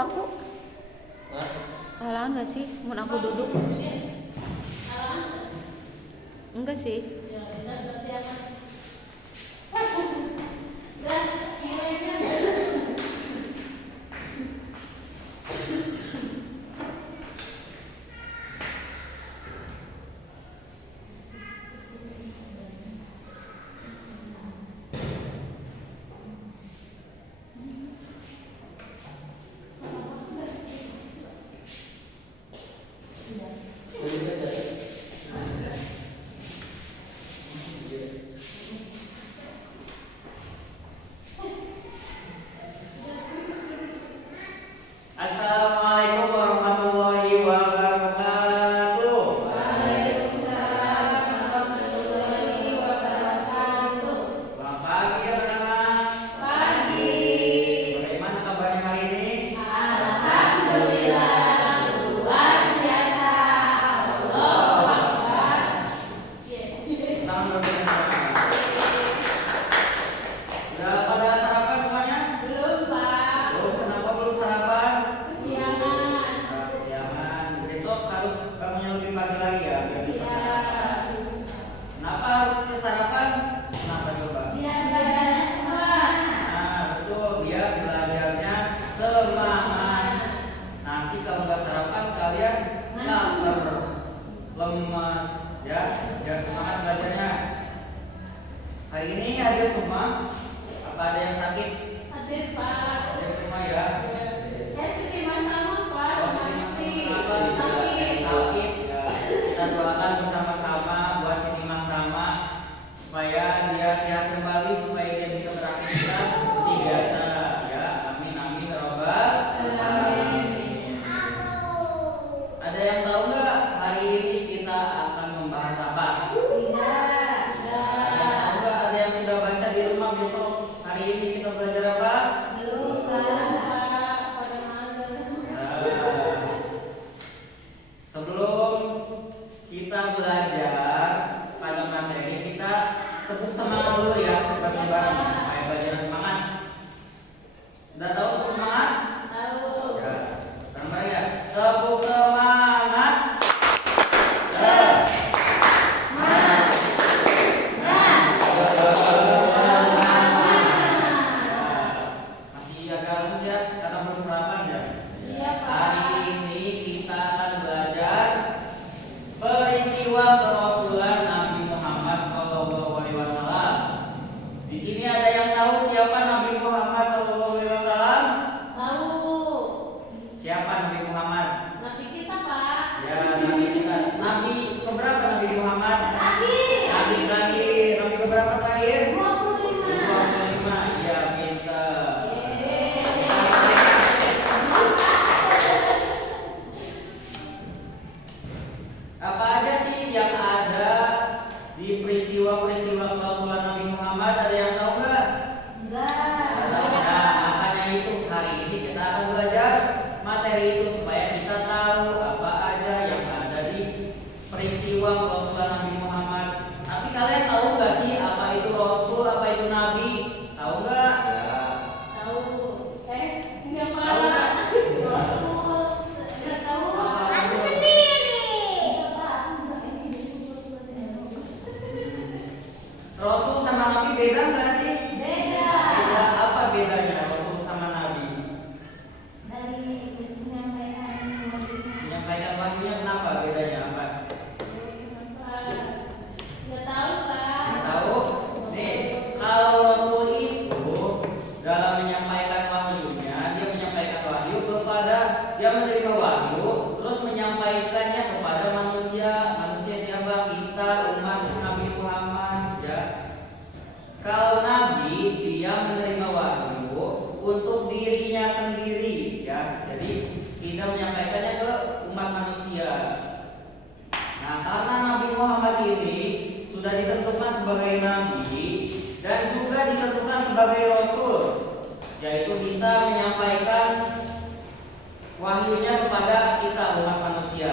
aku? Halangan gak sih? Mun aku duduk? Enggak sih. Assalamualaikum warahmatullahi wabarakatuh. Waalaikumsalam warahmatullahi wabarakatuh. Selamat pagi ya anak-anak. Pagi. Bagaimana kabarnya hari ini? Alhamdulillah luar biasa. Allahu Akbar. Selamat berbiasa. Sudah pada sarapan semuanya? Belum, Pak. Belum. Kenapa belum sarapan? Kesiangan. Kesiangan. Besok harus bangunnya lebih pagi lagi ya biar bisa Iya. sarapan. Kenapa harus sarapan? Kenapa coba? Biar belajarnya semangat. Nah, betul, biar belajarnya semangat. Nanti kalau nggak sarapan kalian lapar, lemas, ya, biar semangat belajarnya. Hari ini hadir semua? Apa ada yang sakit? Hadir, Pak. Hadir semua ya. Siti sama, Pak. Oh, Sakit. sakit ya. Kita doakan bersama-sama buat Siti Mas sama supaya dia sehat kembali, supaya dia bisa beraktivitas seperti biasa ya. Amin amin ya rabbal alamin. Ada yang tahu nggak hari ini kita akan membahas apa? Tidak. Ada yang tahu nggak? Ada yang sudah baca di rumah besok hari ini kita belajar apa? Belum, Pak. Pada malam. Sebelum kita belajar pada materi, kita tepuk semangat dulu ya, bareng-bareng supaya belajar semangat. Udah tahu tepuk semangat? Tahu. Ya, bareng-bareng ya. Tepuk semangat. Masih agak lemes ya, karena belum sarapan ya. Iya, Pak. Hari ini kita akan belajar peristiwa kerasulan Nabi Muhammad SAW. Di sini ada yang tahu siapa Nabi Muhammad SAW? Tahu. Siapa Nabi Muhammad? Nabi kita, Pak. Ya, Nabi kita. Nabi keberapa Nabi Muhammad? Terakhir. Nabi terakhir. Nabi keberapa terakhir? 25. 25. Iya, pintar. Apa aja sih yang ada di peristiwa-peristiwa kerasulan Nabi Muhammad? Ada yang tahu nggak? Enggak. Nah, makanya itu hari ini kita akan belajar materi itu supaya kita tahu apa aja yang ada di peristiwa kerasulan Nabi Muhammad. Tapi kalian tahu nggak sih apa itu Rasul, apa itu Nabi? Tahu nggak? Tahu. Enggak, Pak. Tahu nggak? Rasul. Enggak tahu. Aku Enggak, Pak. Enggak, ini disebut. Rasul sama Nabi beda nggak sih? Beda. Beda. Apa bedanya Rasul sama Nabi? Dari menyampaikan wahyu. Menyampaikan wahyunya kenapa bedanya apa? Enggak tahu, Pak. Nggak tahu? Nih, kalau Rasul itu dalam menyampaikan wahyunya, dia menyampaikan wahyu kepada, dia menerima wahyu, terus menyampaikannya kepada manusia. Manusia siapa? Kita, umat Nabi Muhammad ya. Kalau Nabi, dia menerima wahyu untuk dirinya sendiri ya. Jadi tidak menyampaikannya ke umat manusia. Nah, karena Nabi Muhammad ini sudah ditentukan sebagai nabi dan juga ditentukan sebagai rasul, yaitu bisa menyampaikan wahyunya kepada kita umat manusia.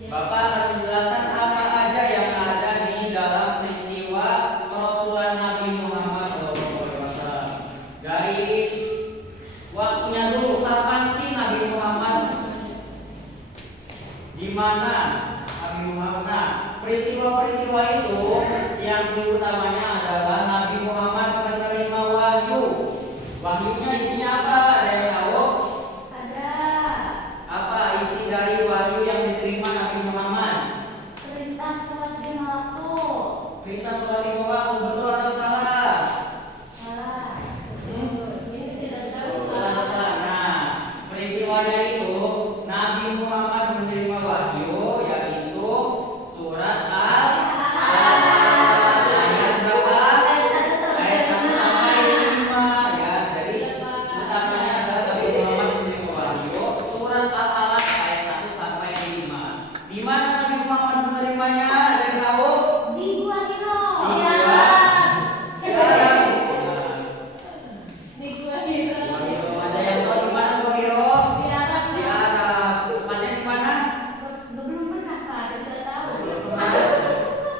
Bapak akan menjelaskan apa aja yang ada di dalam peristiwa kerasulan Nabi Muhammad SAW. Dari waktunya dulu mana Nabi Muhammad. Nah, peristiwa-peristiwa itu yang diutamanya adalah Nabi Muhammad menerima wahyu. Wahyunya isinya apa? Ada yang tahu? Ada. Apa isi dari wahyu yang diterima Nabi Muhammad? Perintah sholat 5 waktu. Perintah sholat 5 waktu, betul atau salah? Salah. Ini tidak tahu. Betul atau salah? Nah, peristiwanya itu Nabi Muhammad menerima wahyu, yaitu surat ayat berapa? Ayat 1 sampai 5 ya. Jadi utamanya adalah Nabi Muhammad menerima wahyu, surat Al-Alaq ayat 1 sampai 5. Di mana Nabi Muhammad menerimanya? Ada yang tahu? Di Gua Hiro. Iya. Di Gua Hiro. Gua Hiro. Ada yang tahu di mana Gua Hiro? Di Arab. Di Arab. Tempatnya di mana? Belum pernah Pak, tidak tahu.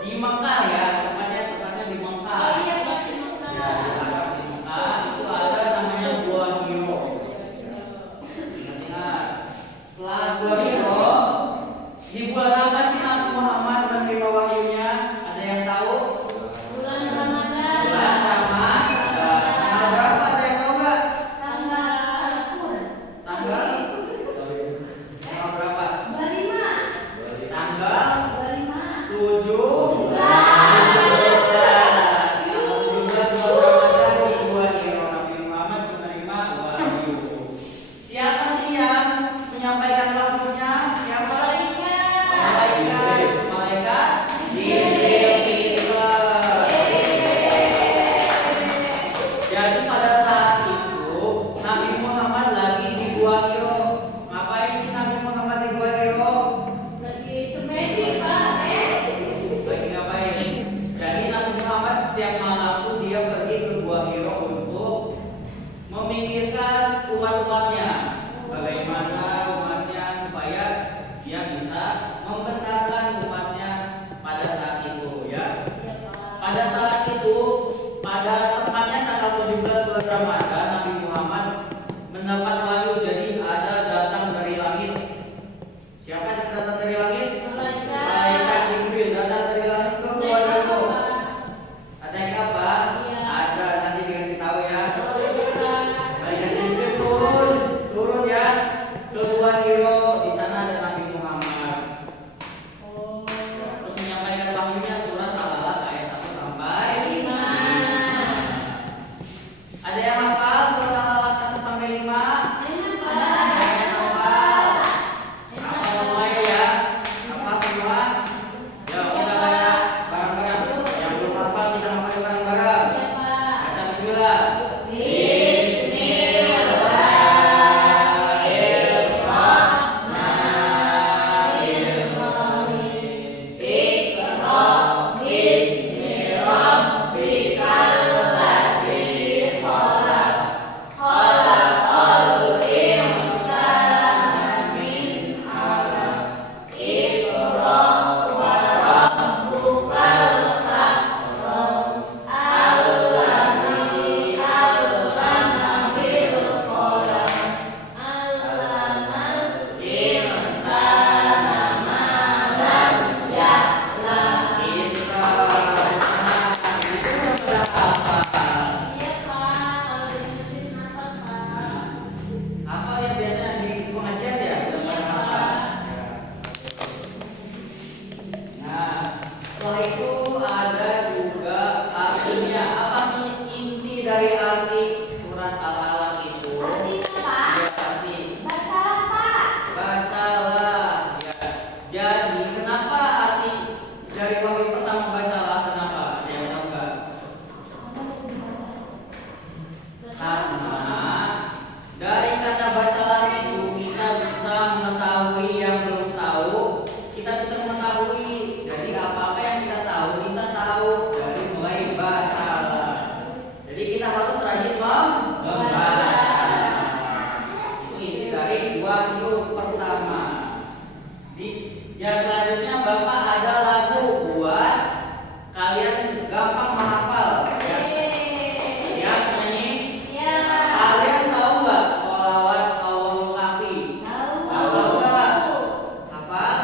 Di Mekah ya. Tempatnya di Mekah. Oh iya, Pak, di Ya, Mekah. di Arab di Mekah itu ada namanya Gua Hiro. Ingat. Setelah Gua Hiro, di bulan apa sih Nabi Muhammad menerima wahyunya? Ada yang tahu? Bulan Ramadan. Bulan Ramadan. Tanggal berapa? Ada yang tahu nggak? Tanggal Al-Qur. Tanggal berapa? 25. Tanggal 25. 17 Ramadan di Gua Hiro Nabi Muhammad menerima wahyu. Siapa sih yang menyampaikan wahyunya? Siapa? Malaikat Jibril pinter. Jadi pada saat itu Nabi Muhammad lagi di Gua Hiro. Ngapain sih Nabi Muhammad di Gua Hiro? Lagi semedi, Pak. Lagi ngapain? Jadi Nabi Muhammad setiap malam tuh dia pergi ke Gua Hiro untuk memikirkan umat-umatnya, bagaimana umatnya supaya dia bisa membenarkan umatnya pada saat itu ya. Iya, Pak. Pada saat itu, pada tepatnya tanggal 17 bulan Ramadan, Nabi Muhammad mendapat wahyu. Jadi ada datang dari langit. Siapa yang datang dari langit? Malaikat Jibril datang dari langit ke Gua Naik apa, Hiro. Pak? Ada yang apa? Iya. Ada, nanti dikasih tahu ya. Oh, iya, Pak. Malaikat Jibril turun ya ke Gua Hiro. Di sana ada Nabi Muhammad. Oh. Terus menyampaikan wahyunya surat Al-Alaq ayat 1 sampai 5. 5. Ada yang hafal surat Al-Alaq 1 sampai 5? Enak, Pak. Ada yang hafal? Enak, Hafal Pak. semuanya ya? Hafal semua? Ya, kita baca bareng-bareng. Yang belum hafal kita hafal bareng-bareng. Iya, Pak. Baca bismillah. Iya, Pak. Kalau di masjid apa, Pak? Hafal yang biasanya di pengajian ya? Udah Iya, pada Pak. hafal? Nah, setelah itu ada juga artinya. Apa sih inti dari arti surat Al-Alaq itu? Artinya Pak, Ya, arti. bacalah Pak. Bacalah ya. Jadi kenapa arti dari wahyu pertama bacalah? Kenapa? Ada yang tahu nggak? Karena dari kata bacalah itu kita bisa mengetahui yang belum tahu, kita bisa mengetahui. Jadi apa-apa yang kita tahu bisa tahu dari mulai bacalah. Jadi kita harus rajin membaca. Itu inti dari wahyu pertama. Ya selanjutnya Bapak ada lagu buat kalian gampang menghafal ya. Ya penyanyi. Ya. Kalian tahu nggak sholawat Allahul Kafi? Tahu. Tahu nggak? Hafal?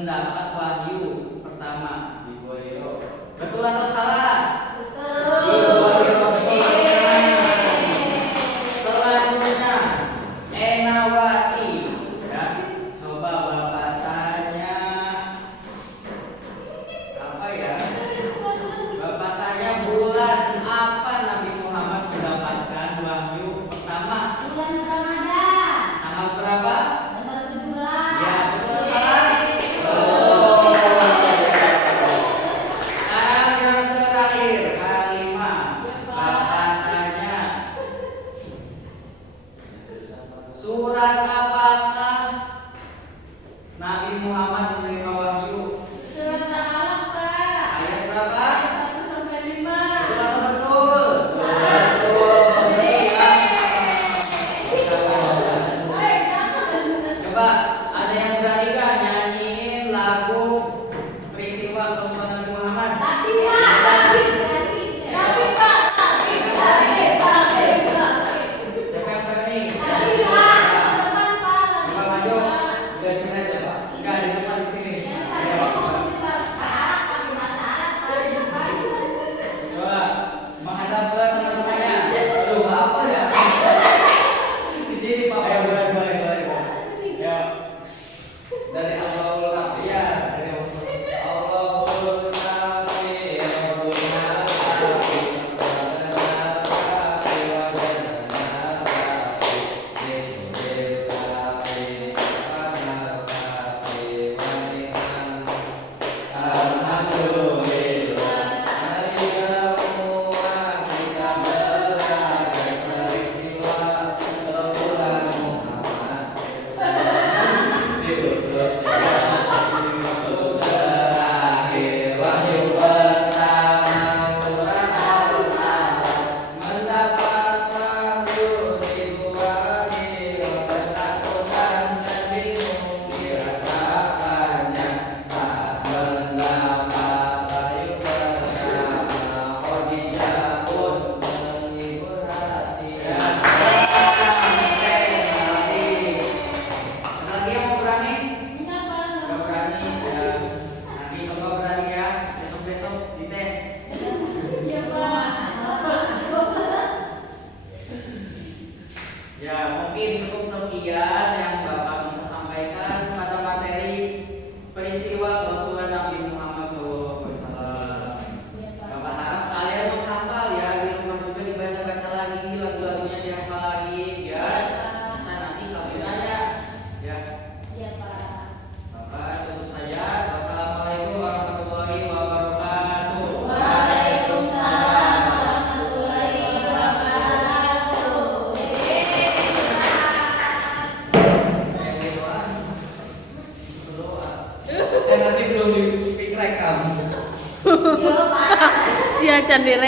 mendapat wahyu pertama. Betul atau salah? Selanjutnya Enawati. Ya, coba Bapak tanya apa ya? Bapak tanya bulan apa Nabi Muhammad mendapatkan wahyu pertama? Bulan Ramadan. Tanggal berapa? Tanggal 17. Ya, betul atau salah? Sekarang yang terakhir, Halimah. Bapak tanya, surat apakah Nabi Muhammad menerima wahyu? Surat Al-Alaq, Pak. Ayat berapa? 1-5. Betul atau betul? Coba ada yang berani gak nyanyiin lagu peristiwa Rasulullah Nabi Muhammad? Tapi Pak. Tapi Pak. Siapa yang berani? Tapi Pak. Depan Pak. Coba maju. Udah di sini aja Pak. Enggak di depan di sini. Ayo, coba. Coba menghadap ke teman-temannya. Aduh, apa ya? Di sini Pak. Ayo boleh. Ya, Dari Allahul Kafi. iya dari Allah. Allahul Kafi, Allahul Kafi, Masalahna Kafi, Wajadana Kafi, Nihil Kafi, Amal Kafi, Wani'am. Alhamdulillah, Alhamdulillah, kita belajar peristiwa Rasulullah Muhammad. Terakhir wahyu pertama surat Al-Alaq mendapat wahyu dibuahi ketakutan dan bingung dirasakannya saat mendapat wahyu pertama. Khadijah pun menghibur hatinya. Lagi yang mau berani? Enggak, Pak. Gak berani ya. Nanti coba berani ya. Besok dites. Iya, Pak. Ya mungkin cukup sekian yang Bapak bisa sampaikan pada materi peristiwa Rasulullah Nabi Muhammad SAW. Bapak harap kalian menghafal ya, di rumah juga dibaca-baca lagi, lagu-lagunya dihafal lagi ya. Bisa nanti kami tanya ya. Iya, Pak. Bapak tutup saja. Wassalamualaikum warahmatullahi wabarakatuh. Waalaikumsalam warahmatullahi wabarakatuh. Berdoa. Nanti belum di rekam. Yo Pak. Si Acan direk.